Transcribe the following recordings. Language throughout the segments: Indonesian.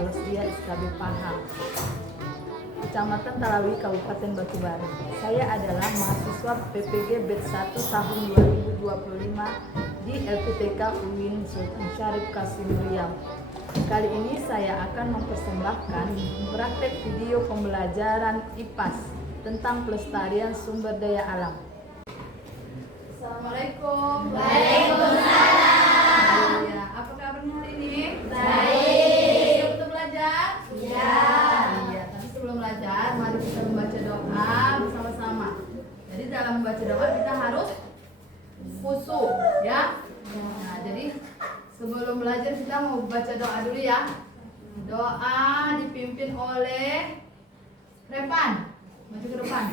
Alosdia SKB Pahang, Kecamatan Talawi, Kabupaten Batubara. Saya adalah mahasiswa PPG Batch 1 tahun 2025 di LPTK UIN Sultan Syarif Qasim Riau. Kali ini saya akan mempersembahkan praktek video pembelajaran IPAS tentang pelestarian sumber daya alam. Assalamualaikum. Waalaikumsalam. Ya, apa kabarnya hari ini? Baik. Siap untuk belajar? Ya. Iya, tapi sebelum belajar, mari kita membaca doa bersama-sama. Jadi dalam membaca doa kita harus khusyuk, ya. Nah, jadi sebelum belajar kita mau baca doa dulu ya. Doa dipimpin oleh Repan. Maju ke depan.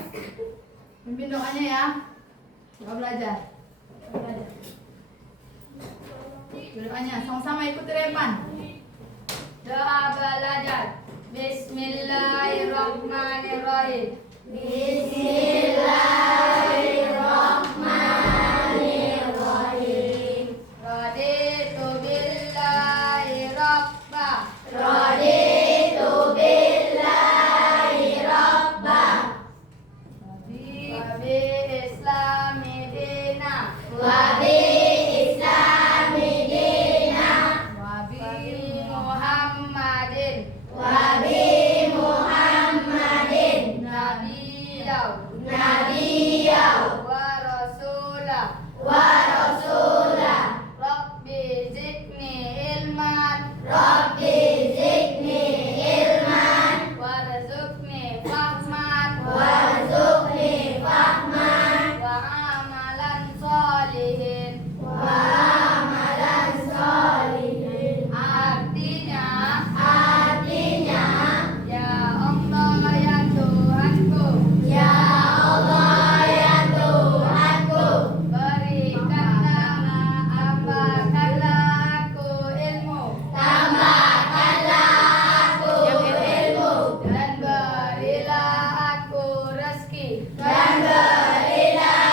Pimpin doanya ya. Doa belajar. Doanya sama-sama ikuti Repan. Doa belajar. Bismillahirrahmanirrahim. Bismillahirrahmanirrahim. Raditu billahi rabba. Raditu billahi rabba. Wa bi islami dina. Wa bi islami dina. Wa bi Muhammadin. Wa bi Muhammadin. Nabiyyaw. Wa rasulah. Wa rasulah. Rabbi zidni ilman. Rabbi zidni ilman. Warzuqni fahman. Warzuqni fahman. Wa amalan sholihin. Wa amalan sholihin. Artinya ya Allah ya Tuhanku. Ya Allah ya Tuhanku. Berikanlah tambahkanlah aku ilmu. Tambahkanlah aku ilmu. Dan berilah aku rezeki. Dan berilah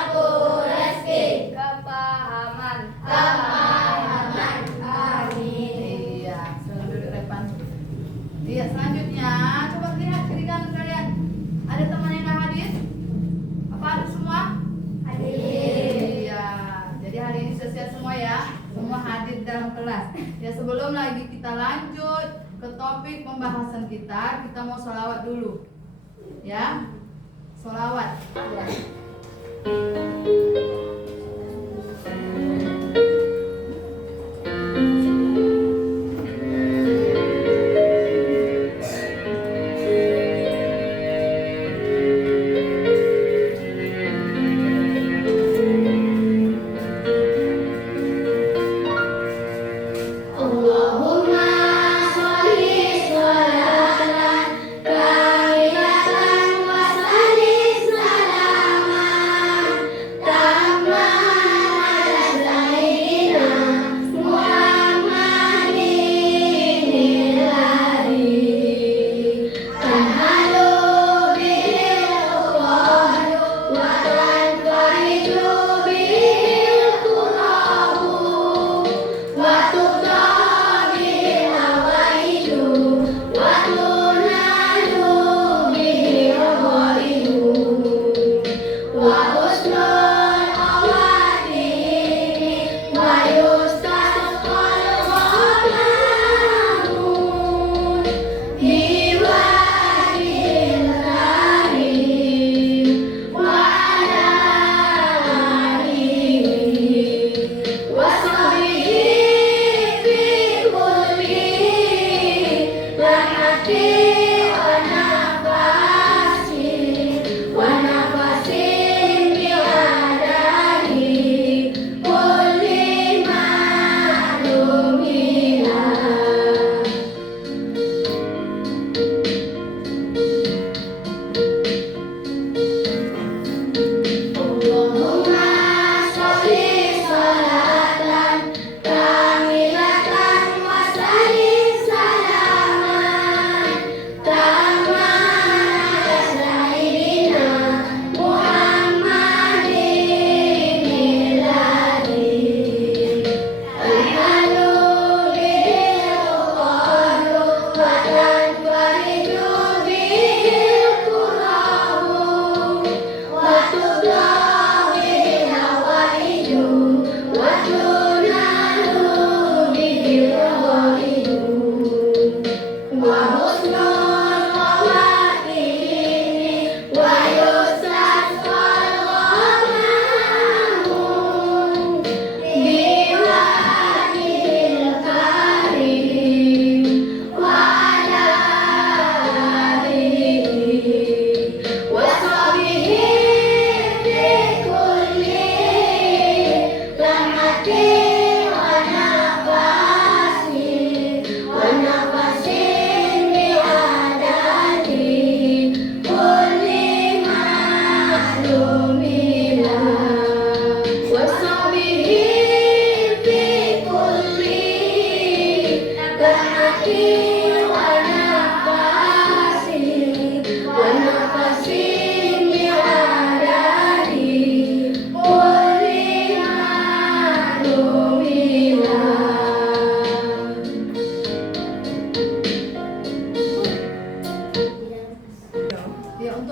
aku rezeki. Kepahaman. Amin. Iya, selalu duduk Repan. Iya, selanjutnya coba lihat kiri kanan kalian. Ada teman yang nggak hadir? Apa ada semua? Iya. Jadi hari ini selesai semua ya. Semua hadir dalam kelas. Ya, sebelum lagi kita lanjut ke topik pembahasan kita mau sholawat dulu. Ya. Sholawat. Ya. Allahumma sholli sholatan kamilatan wa salli salaman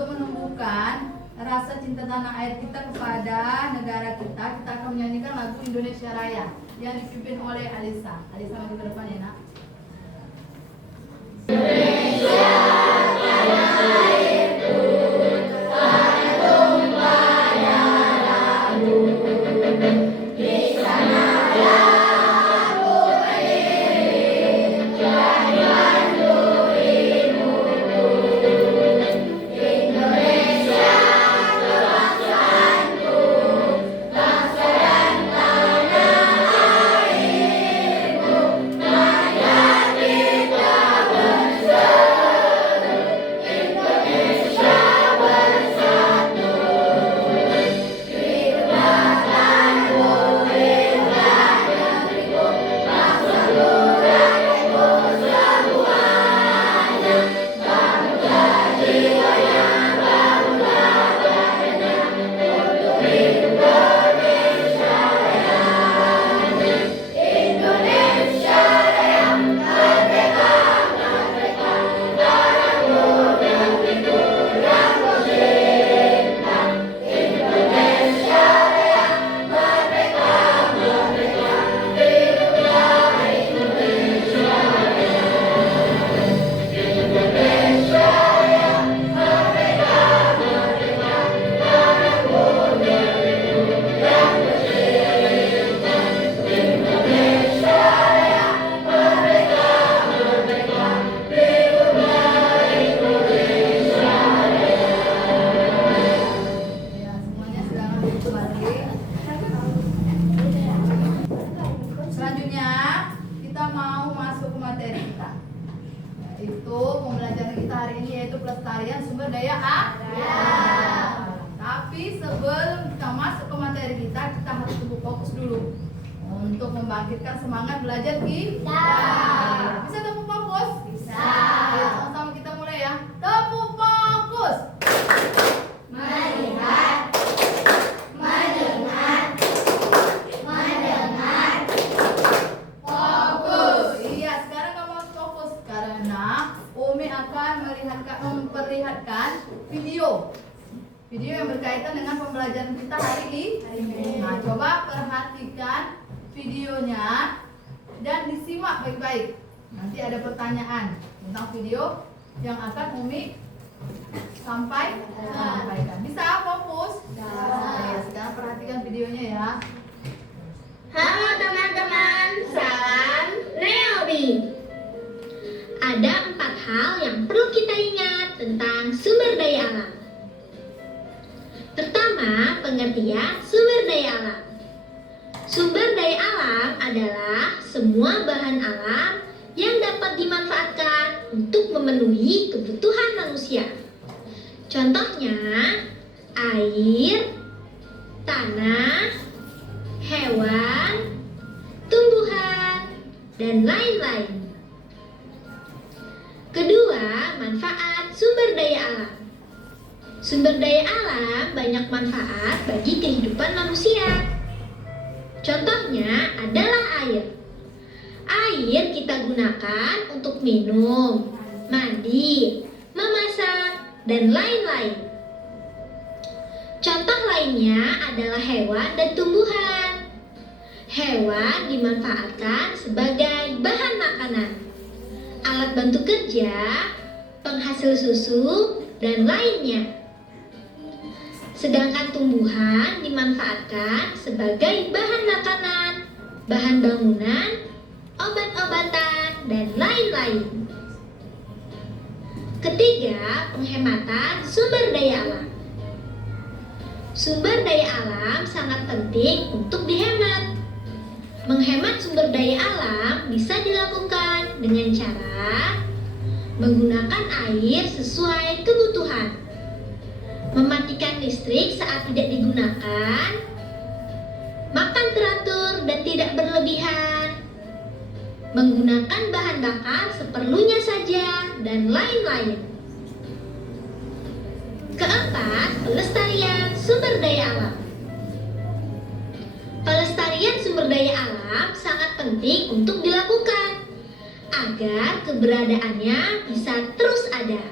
menumbuhkan rasa cinta tanah air kita kepada negara kita akan menyanyikan lagu Indonesia Raya yang dipimpin oleh Alisa. Alisa maju ke depan ya nak. Selanjutnya kita mau masuk ke materi kita, yaitu pembelajaran kita hari ini yaitu pelestarian sumber daya alam. Tapi sebelum kita masuk ke materi kita harus tunggu fokus dulu untuk membangkitkan semangat belajar kita. Bisa tepuk fokus? Bisa. Ayo sama-sama kita mulai ya. Tepuk fokus. Melihat, mendengar, mendengar, Fokus. Iya, sekarang kamu harus fokus karena Umi akan memperlihatkan video yang berkaitan dengan pembelajaran kita hari ini. Nah, coba perhatikan videonya dan disimak baik-baik. Nanti ada pertanyaan tentang video yang akan Umi sampaikan. Bisa fokus? Oke, sekarang perhatikan videonya ya. Halo teman-teman, salam Neobi. Ada 4 hal yang perlu kita ingat tentang sumber daya alam. Pertama, pengertian sumber daya alam. Sumber daya alam adalah semua bahan alam yang dapat dimanfaatkan untuk memenuhi kebutuhan manusia. Contohnya, air, tanah, hewan, tumbuhan, dan lain-lain. Kedua, manfaat sumber daya alam. Sumber daya alam banyak manfaat bagi kehidupan manusia. Contohnya adalah air. Air kita gunakan untuk minum, mandi, memasak, dan lain-lain. Contoh lainnya adalah hewan dan tumbuhan. Hewan dimanfaatkan sebagai bahan makanan, alat bantu kerja, penghasil susu, dan lainnya. Sedangkan tumbuhan dimanfaatkan sebagai bahan makanan, bahan bangunan, obat-obatan, dan lain-lain. Ketiga, penghematan sumber daya alam. Sumber daya alam sangat penting untuk dihemat. Menghemat sumber daya alam bisa dilakukan dengan cara menggunakan air sesuai kebutuhan, mematikan listrik saat tidak digunakan, makan teratur dan tidak berlebihan, menggunakan bahan bakar seperlunya saja, dan lain-lain. Keempat, pelestarian sumber daya alam. Pelestarian sumber daya alam sangat penting untuk dilakukan agar keberadaannya bisa terus ada.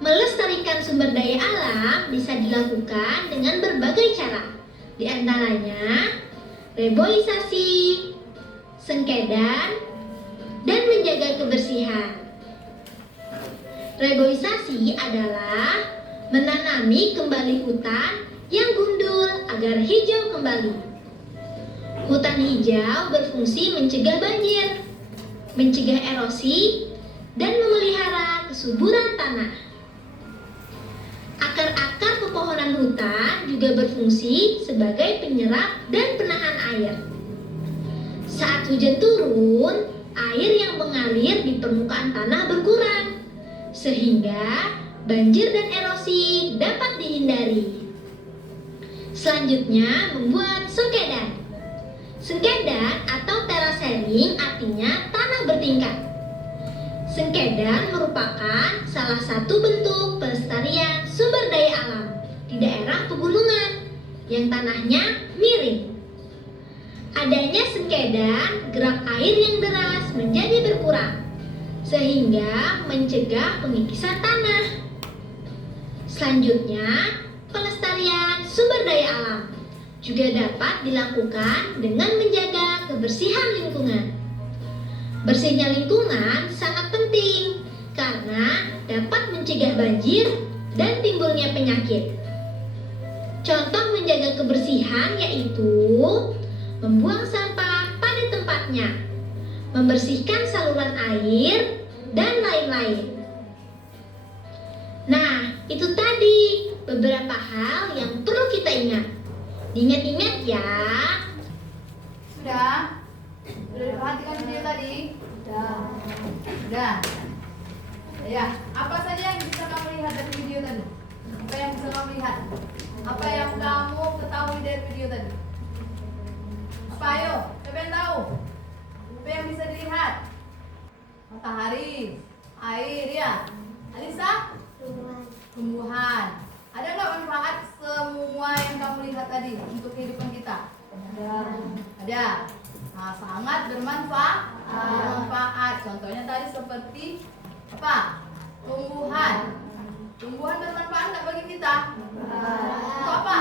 Melestarikan memulihkan sumber daya alam bisa dilakukan dengan berbagai cara. Di antaranya reboisasi, sengkedan, dan menjaga kebersihan. Reboisasi adalah menanami kembali hutan yang gundul agar hijau kembali. Hutan hijau berfungsi mencegah banjir, mencegah erosi, dan memelihara kesuburan tanah. Akar-akar pepohonan hutan juga berfungsi sebagai penyerap dan penahan air. Saat hujan turun, air yang mengalir di permukaan tanah berkurang, sehingga banjir dan erosi dapat dihindari. Selanjutnya, membuat sengkedan. Sengkedan atau terasering artinya tanah bertingkat. Sengkedan merupakan salah satu bentuk pelestarian sumber daya alam di daerah pegunungan yang tanahnya miring. Adanya sengkedan, gerak air yang deras menjadi berkurang, sehingga mencegah pengikisan tanah. Selanjutnya, pelestarian sumber daya alam juga dapat dilakukan dengan menjaga kebersihan lingkungan. Bersihnya lingkungan sangat penting karena dapat mencegah banjir dan timbulnya penyakit. Contoh menjaga kebersihan yaitu membuang sampah pada tempatnya, membersihkan saluran air, dan lain-lain. Nah, itu tadi beberapa hal yang perlu kita ingat. Diingat-ingat ya. Sudah? Sudah diperhatikan video tadi? Sudah. Ya, apa saja yang bisa kamu lihat dari video tadi? Apa yang bisa kamu lihat? Apa yang kamu ketahui dari video tadi? Apa ayo? Siapa yang tahu? Apa yang bisa dilihat? Matahari, air ya. Alisa? Tumbuhan. Ada nggak manfaat semua yang kamu lihat tadi untuk kehidupan kita? Ada. Nah, sangat bermanfaat. Contohnya tadi seperti apa? Tumbuhan. Tumbuhan bermanfaat nggak bagi kita? Untuk apa?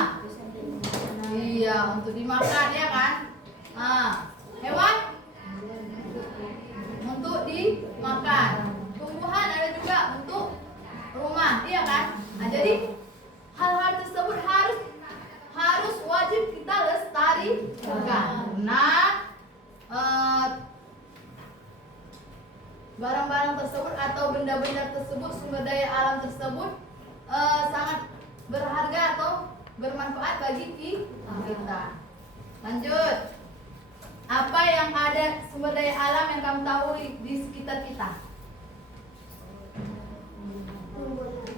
Iya, untuk dimakan ya kan? Nah, hewan untuk dimakan. Tumbuhan ada juga untuk rumah, iya kan? Nah, jadi hal-hal tersebut harus wajib kita lestarikan karena barang-barang tersebut atau benda-benda tersebut, sumber daya alam tersebut sangat berharga atau bermanfaat bagi kita. Lanjut. Apa yang ada sumber daya alam yang kamu tahu di sekitar kita?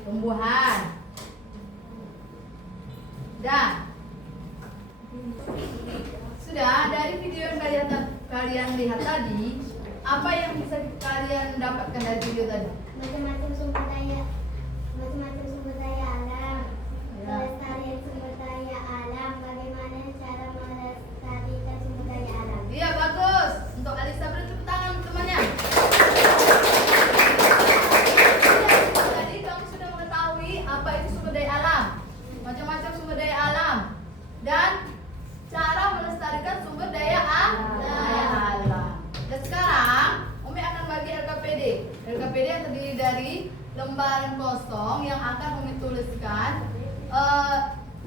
Tumbuhan. Dan sudah dari video yang kalian lihat tadi, apa yang bisa kalian dapatkan dari video tadi? Macam-macam sumber daya alam, pelestarian sumber daya alam, bagaimana cara melestarikan sumber daya alam. Iya, bagus. Untuk Alisa beri tepuk tangan temannya. Tadi kamu sudah mengetahui apa itu sumber daya alam, macam-macam sumber daya alam, dan cara melestarikan sumber daya alam. Dan sekarang Umi akan bagi LKPD. LKPD yang terdiri dari lembaran kosong yang akan Umi tuliskan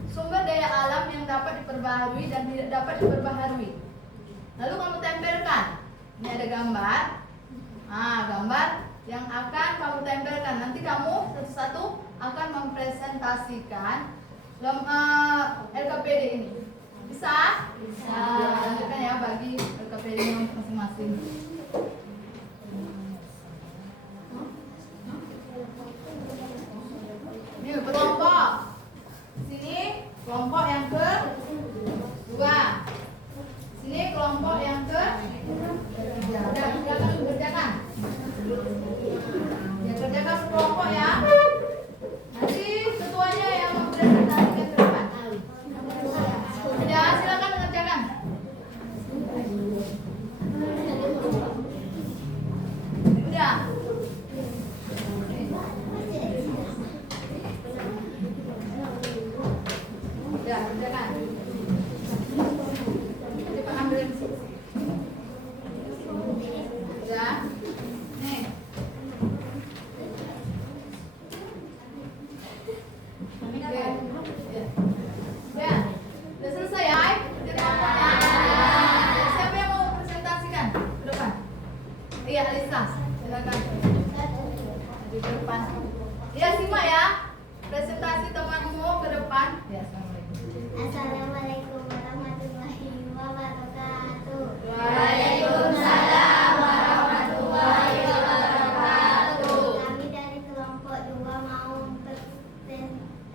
sumber daya alam yang dapat diperbaharui dan tidak dapat diperbaharui. Lalu kamu tempelkan. Ini ada gambar. Nah, gambar yang akan kamu tempelkan. Nanti kamu satu-satu akan mempresentasikan LKPD ini. Bisa? Bisa. Lanjutkan ya, bagi LKPD masing-masing. Ini kelompok. Sini kelompok yang kedua. Sini kelompok yang ketiga. Kerjakan. Ya, kerjakan sekelompok ya. Nanti ketuanya yang mempresentasikan ke depan. Ya, silakan mengerjakan. Udah. Iya, simak ya. Presentasi temanmu ke depan. Ya, assalamualaikum. Assalamualaikum warahmatullahi wabarakatuh. Waalaikumsalam warahmatullahi wabarakatuh. Kami dari kelompok 2 mau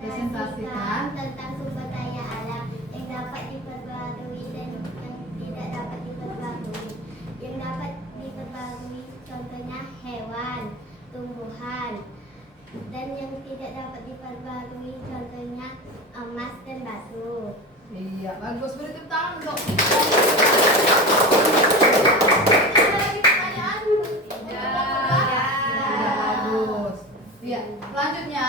Presentasikan tentang sumber daya alam yang dapat diperbarui dan yang tidak dapat diperbarui. Yang dapat diperbarui contohnya hewan, tumbuhan, dan yang tidak dapat diperbarui contohnya emas dan batu. Iya, bagus. Beri tepuk tangan untuk. Ada lagi pertanyaan? Ya, bagus. Iya, selanjutnya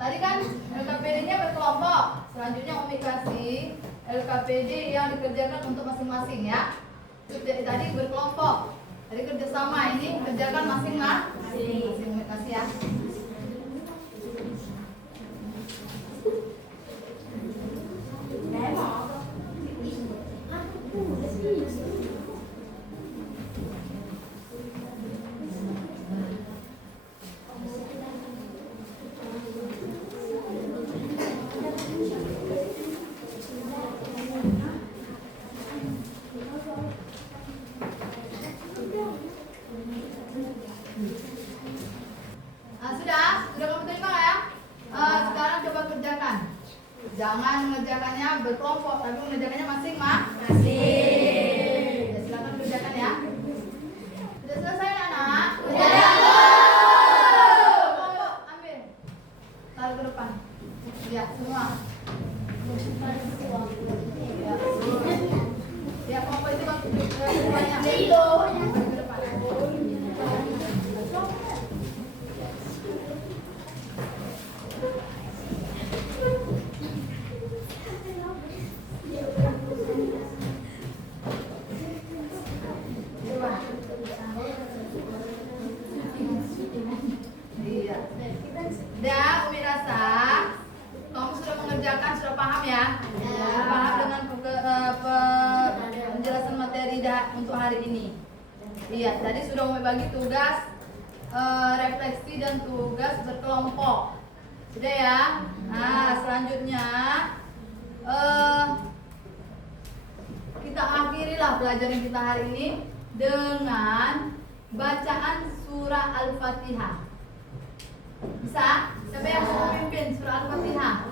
tadi kan LKPD-nya berkelompok. Selanjutnya Umi kasih LKPD yang dikerjakan untuk masing-masing ya. Tadi berkelompok. Tadi kerjasama, ini kerjakan masing-masing. Umi kasih ya. Sudah kamu terima nggak ya? Sekarang coba kerjakan. Jangan mengerjakannya berkelompok, tapi mengerjakannya masing-masing. Ya, silakan kerjakan ya. Sudah selesai anak? Sudah. Kelompok, ambil. Taruh ke depan. Ya, semua. Ya, kelompok itu banyak. Ke depan. Iya. Dan Umi rasa kamu sudah mengerjakan, sudah paham ya? Sudah paham dengan penjelasan materi untuk hari ini. Iya, tadi sudah Umi bagi tugas refleksi dan tugas berkelompok. Sudah ya? Nah, selanjutnya kita akhirilah pelajaran kita hari ini dengan bacaan surah Al-Fatihah. Bisa? Siapa yang mau memimpin surah Al-Fatihah?